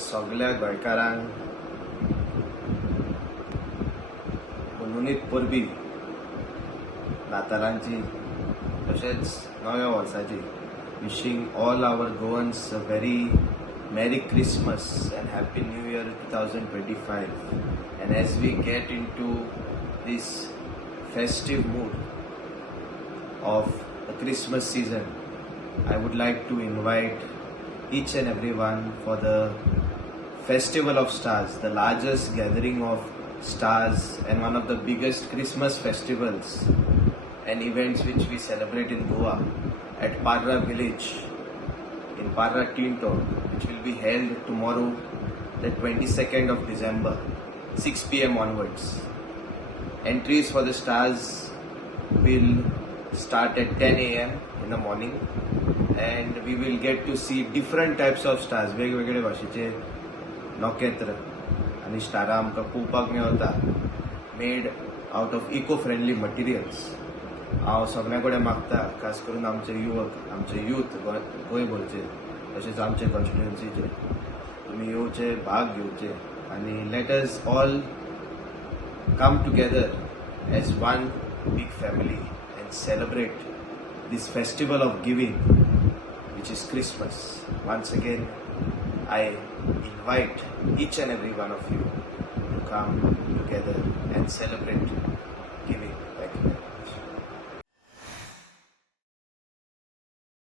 सगळ्या गोंयकारांक मनूनीत परबी नातालांची तशेंच नव्या वर्साची. Wishing all our Goans a very Merry Christmas and Happy New Year 2025. And as we get into this festive mood of the Christmas season, I would like to invite each and everyone for the Festival of Stars, the largest gathering of stars and one of the biggest Christmas festivals and events which we celebrate in Goa at Parra village in Parra Tinto, which will be held tomorrow, the 22nd of December, 6 p.m. onwards. Entries for the stars will start at 10 a.m. in the morning, and we will get to see different types of stars, वेगवेगळे भाशेचे नखेत्र आणि स्टारां आमकां पळोवपाक मेळटा, made out of eco friendly materials. हांव सगळ्यां कडेन मागता, खास करून आमचे युवक, आमचे यूथ गोंयभरचे तशेंच आमचे कॉन्स्टिट्युएन्सीचे, तुमी येवचे, भाग घेवचे आनी let us all come together as one big family and celebrate this festival of giving, which is Christmas. Once again, I invite each and every one of you to come together and celebrate